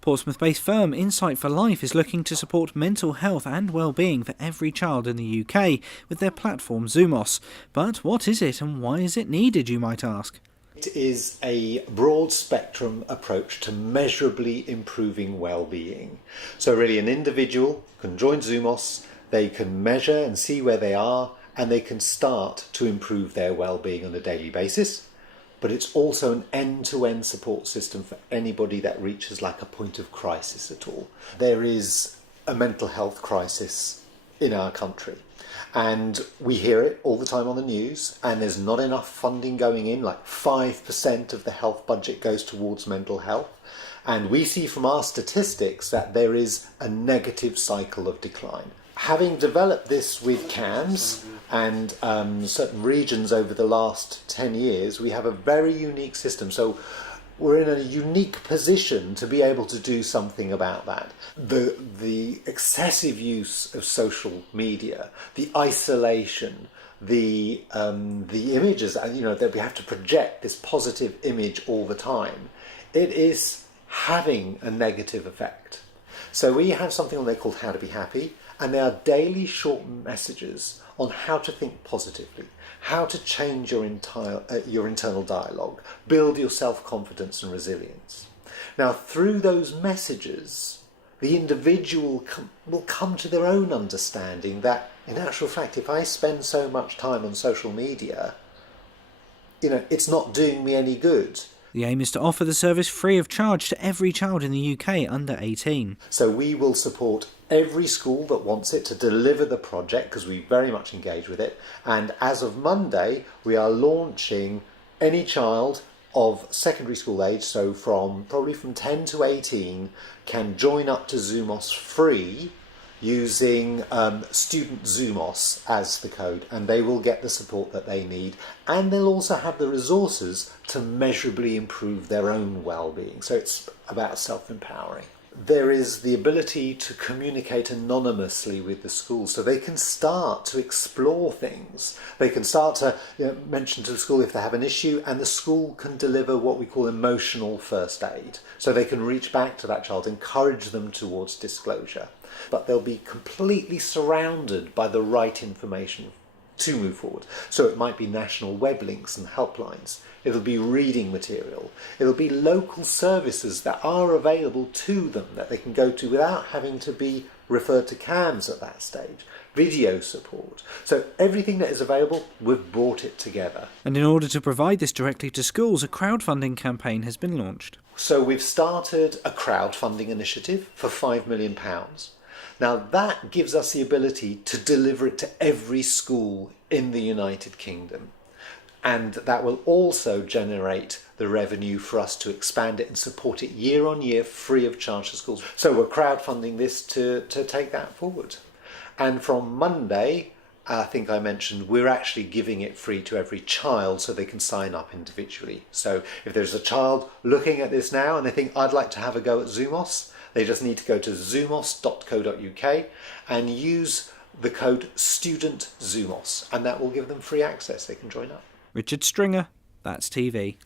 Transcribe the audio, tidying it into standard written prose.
Portsmouth-based firm Insight for Life is looking to support mental health and well-being for every child in the UK with their platform Zoomos. But what is it and why is it needed, you might ask? It is a broad spectrum approach to measurably improving well-being. So really an individual can join Zoomos, they can measure and see where they are, and they can start to improve their well-being on a daily basis. But it's also an end-to-end support system for anybody that reaches like a point of crisis at all. There is a mental health crisis in our country, and we hear it all the time on the news, and there's not enough funding going in, like 5% of the health budget goes towards mental health. And we see from our statistics that there is a negative cycle of decline. Having developed this with CAMS and certain regions over the last 10 years, we have a very unique system. So we're in a unique position to be able to do something about that. The excessive use of social media, the isolation, the images, that we have to project this positive image all the time, it is having a negative effect. So we have something they call How to Be Happy, and they are daily short messages on how to think positively, how to change your internal dialogue, build your self-confidence and resilience. Now, through those messages, the individual will come to their own understanding that, in actual fact, if I spend so much time on social media, it's not doing me any good. The aim is to offer the service free of charge to every child in the UK under 18. So we will support every school that wants it to deliver the project, because we very much engage with it. And as of Monday, we are launching any child of secondary school age, so probably from 10 to 18, can join up to Zoomos free using student Zoomos as the code, and they will get the support that they need, and they'll also have the resources to measurably improve their own well-being. So it's about self-empowering. There is the ability to communicate anonymously with the school, so they can start to explore things. They can start to mention to the school if they have an issue, and the school can deliver what we call emotional first aid. So they can reach back to that child, encourage them towards disclosure. But they'll be completely surrounded by the right information to move forward. So it might be national web links and helplines. It'll be reading material. It'll be local services that are available to them that they can go to without having to be referred to CAMS at that stage. Video support. So everything that is available, we've brought it together. And in order to provide this directly to schools, a crowdfunding campaign has been launched. So we've started a crowdfunding initiative for £5 million. Now that gives us the ability to deliver it to every school in the United Kingdom. And that will also generate the revenue for us to expand it and support it year on year free of charge to schools. So we're crowdfunding this to take that forward. And from Monday, I think I mentioned, we're actually giving it free to every child so they can sign up individually. So if there's a child looking at this now and they think, I'd like to have a go at Zoomos, they just need to go to zoomos.co.uk and use the code STUDENTZoomos, and that will give them free access. They can join up. Richard Stringer, That's TV.